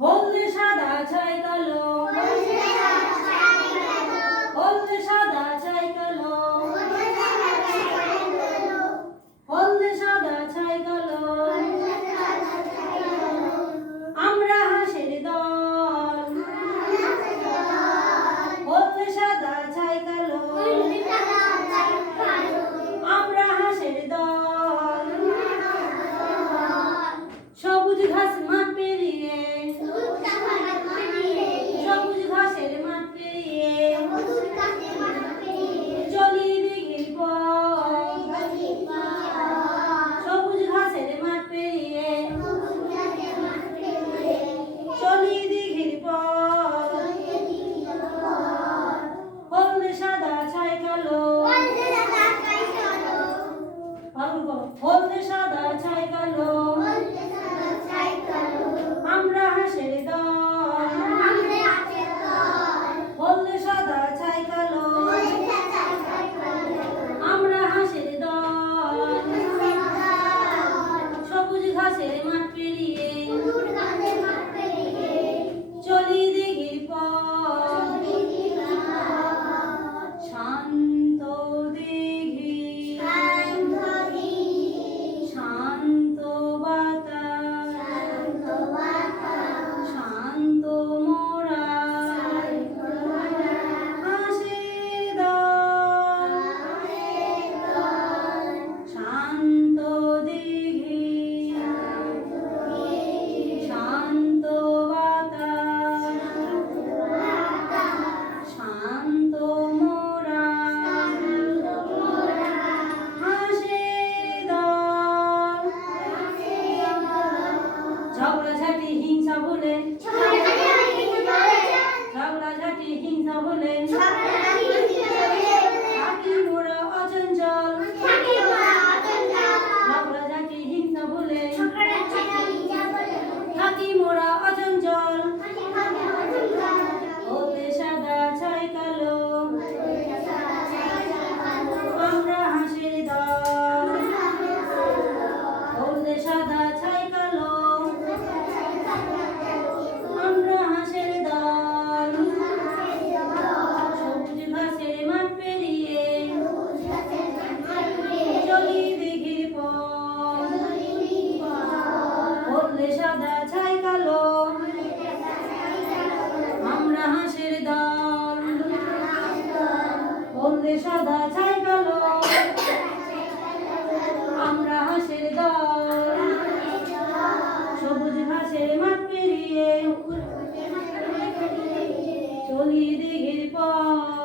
হলদে সাদা ছায় হিংসা বলে। ঝগড়াঝাটি হিংসা বলে। থাকি মোরা অচঞ্চল। সাদা ছাই কালো। আমরা হাসের দল। সবুজ ঘাসের মাঠ পেরিয়ে চলি দিঘির পর